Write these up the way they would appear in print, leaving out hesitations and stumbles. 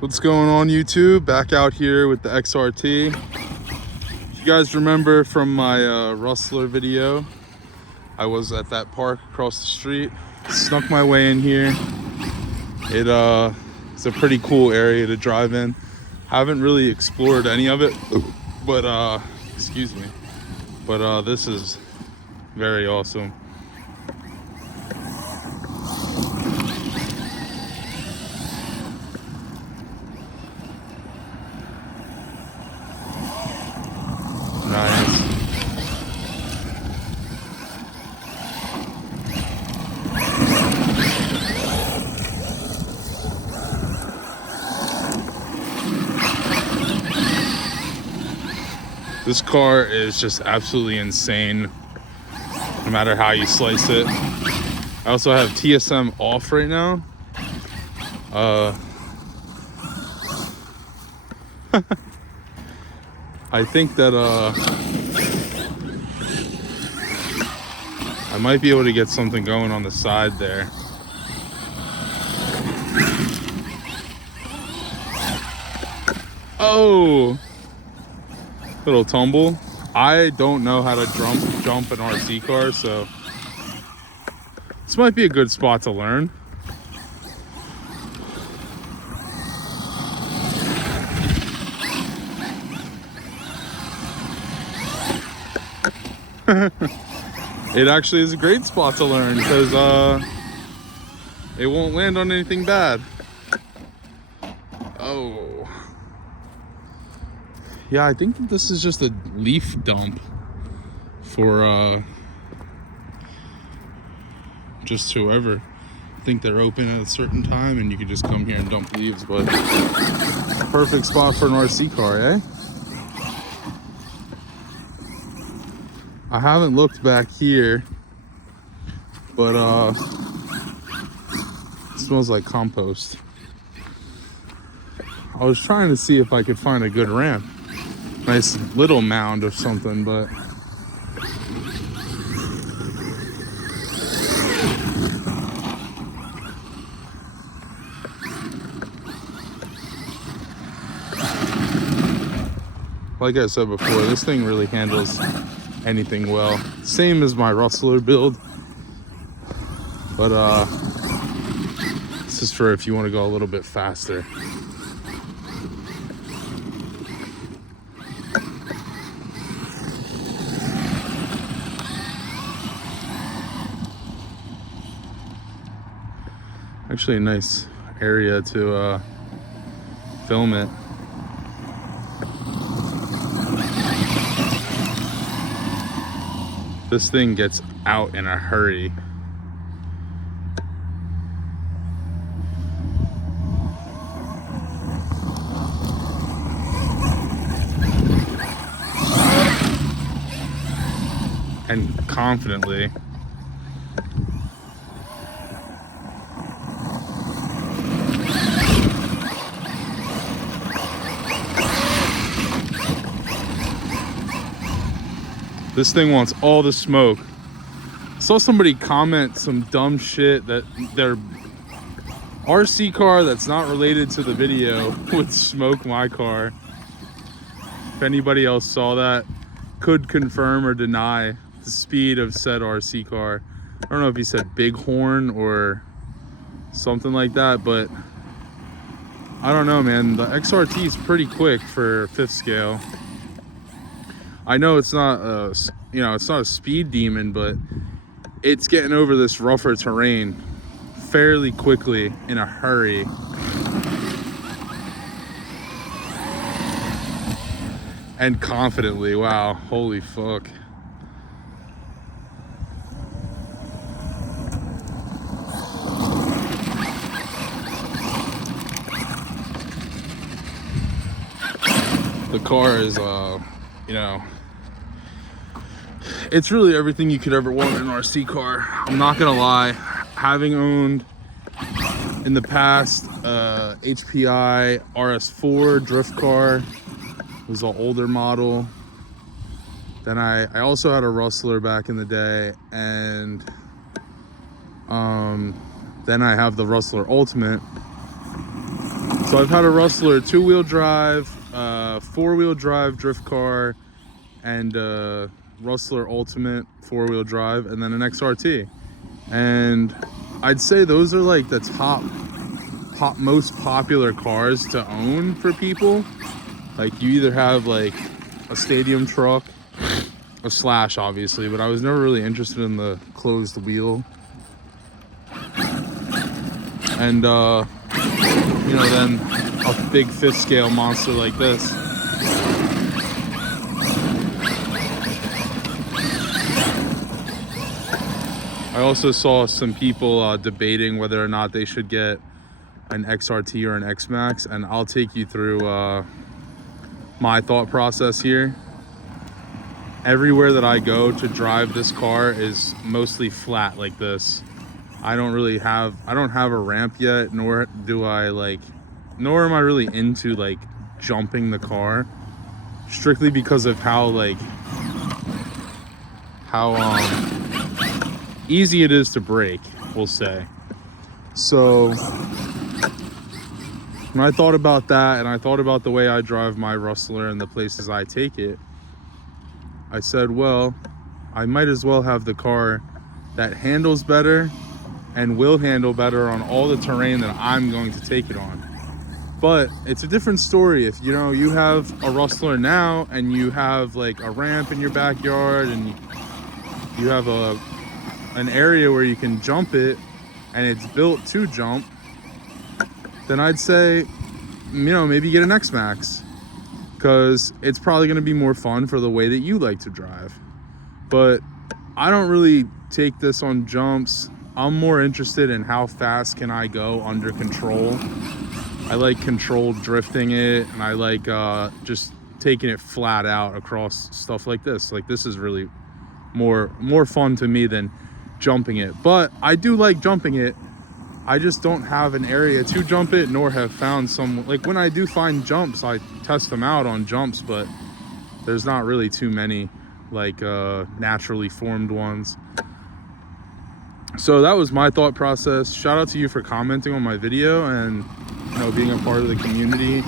What's going on, YouTube? Back out here with the XRT. If you guys remember from my Rustler video, I was at that park across the street. Snuck my way in here. It's a pretty cool area to drive in. Haven't really explored any of it, but excuse me. But this is very awesome. Nice. This car is just absolutely insane, no matter how you slice it. I also have TSM off right now. I think that I might be able to get something going on the side there. Oh, little tumble. I don't know how to jump an RC car, so this might be a good spot to learn. It actually is a great spot to learn because it won't land on anything bad. Oh. Yeah, I think that this is just a leaf dump for just whoever. I think they're open at a certain time and you can just come here and dump leaves, but perfect spot for an RC car, eh? I haven't looked back here, but it smells like compost. I was trying to see if I could find a good ramp. Nice little mound of something, but like I said before, this thing really handles anything well. Same as my Rustler build, but this is for if you want to go a little bit faster. Actually a nice area to film it. This thing gets out in a hurry. And confidently. This thing wants all the smoke. I saw somebody comment some dumb shit that their RC car that's not related to the video would smoke my car. If anybody else saw that, could confirm or deny the speed of said RC car. I don't know if he said bighorn or something like that, but I don't know, man. The XRT is pretty quick for 5th scale. I know it's not it's not a speed demon, but it's getting over this rougher terrain fairly quickly in a hurry. And confidently. Wow, holy fuck. The car is it's really everything you could ever want in an RC car. I'm not gonna lie, having owned in the past HPI RS4 drift car, it was an older model. Then I also had a Rustler back in the day, and then I have the Rustler Ultimate. So I've had a Rustler 2-wheel drive, 4-wheel drive drift car, and Rustler Ultimate 4-wheel drive, and then an XRT. And I'd say those are like the top most popular cars to own for people. Like, you either have like a stadium truck, a Slash obviously, but I was never really interested in the closed wheel. And you know, then a big 5th scale monster like this. I also saw some people debating whether or not they should get an XRT or an X-Maxx, and I'll take you through my thought process here. Everywhere that I go to drive this car is mostly flat like this. I don't have a ramp yet, nor am I really into like jumping the car, strictly because of how easy it is to brake, we'll say. So when I thought about that, and I thought about the way I drive my Rustler and the places I take it, I said, well, I might as well have the car that handles better and will handle better on all the terrain that I'm going to take it on. But it's a different story if, you know, you have a Rustler now and you have like a ramp in your backyard and you have an area where you can jump it and it's built to jump, then I'd say, you know, maybe get an X-Maxx, because it's probably going to be more fun for the way that you like to drive. But I don't really take this on jumps. I'm more interested in how fast can I go under control. I like controlled drifting it, and I like just taking it flat out across stuff like this. Like, this is really more fun to me than jumping it. But I do like jumping it. I just don't have an area to jump it, nor have found some. Like, when I do find jumps, I test them out on jumps, but there's not really too many like naturally formed ones. So that was my thought process. Shout out to you for commenting on my video and, you know, being a part of the community.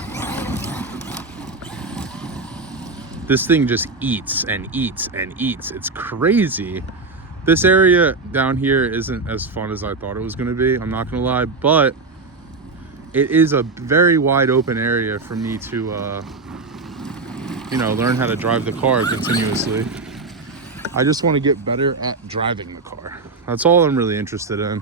This thing just eats and eats and eats. It's crazy. This area down here isn't as fun as I thought it was going to be, I'm not going to lie, but it is a very wide open area for me to you know, learn how to drive the car continuously. I just want to get better at driving the car. That's all I'm really interested in.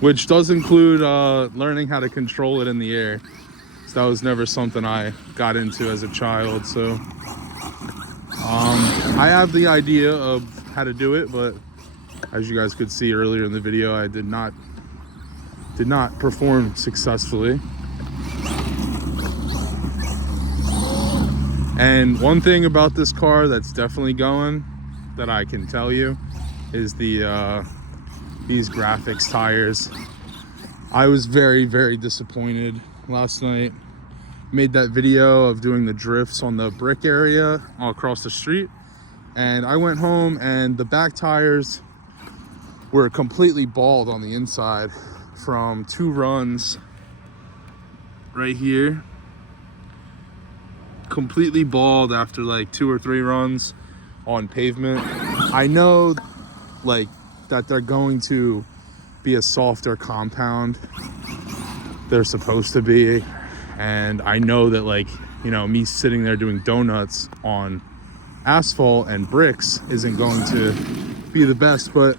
Which does include learning how to control it in the air. So that was never something I got into as a child. So I have the idea of how to do it, but as you guys could see earlier in the video, I did not perform successfully. And one thing about this car that's definitely going, that I can tell you, is these graphics tires. I was very, very disappointed last night. Made that video of doing the drifts on the brick area all across the street, and I went home and the back tires were completely bald on the inside from 2 runs right here. Completely bald after like 2 or 3 runs on pavement. I know like that they're going to be a softer compound. They're supposed to be. And I know that, like, you know, me sitting there doing donuts on asphalt and bricks isn't going to be the best, but,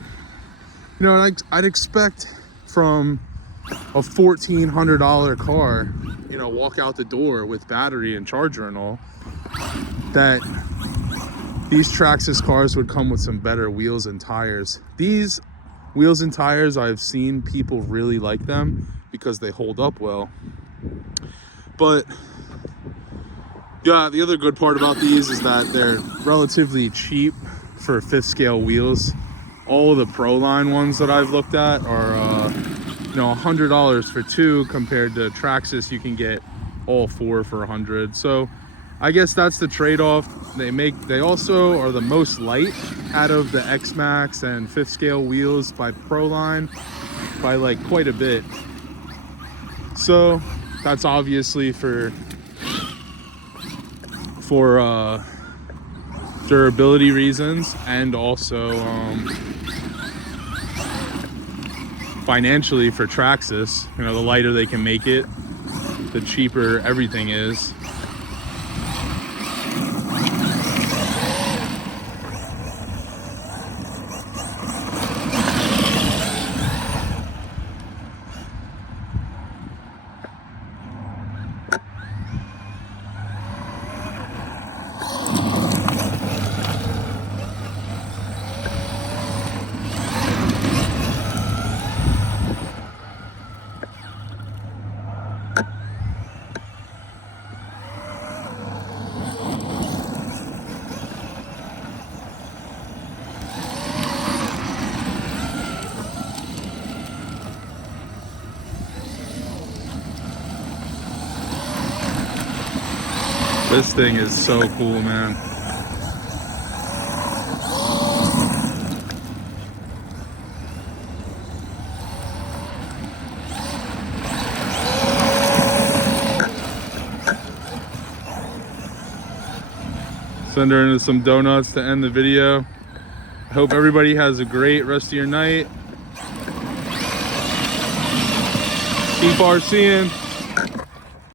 you know, I'd expect from a $1,400 car, you know, walk out the door with battery and charger and all, that these Traxxas cars would come with some better wheels and tires. These wheels and tires, I've seen people really like them because they hold up well. But yeah, the other good part about these is that they're relatively cheap for 5th scale wheels. All of the Pro Line ones that I've looked at are you know, $100 for 2, compared to Traxxas you can get all 4 for $100. So I guess that's the trade-off. They also are the most light out of the X-Maxx and 5th scale wheels by Proline by like quite a bit. So that's obviously for durability reasons, and also financially for Traxxas. You know, the lighter they can make it, the cheaper everything is. This thing is so cool, man. Send her into some donuts to end the video. I hope everybody has a great rest of your night. Keep RCing.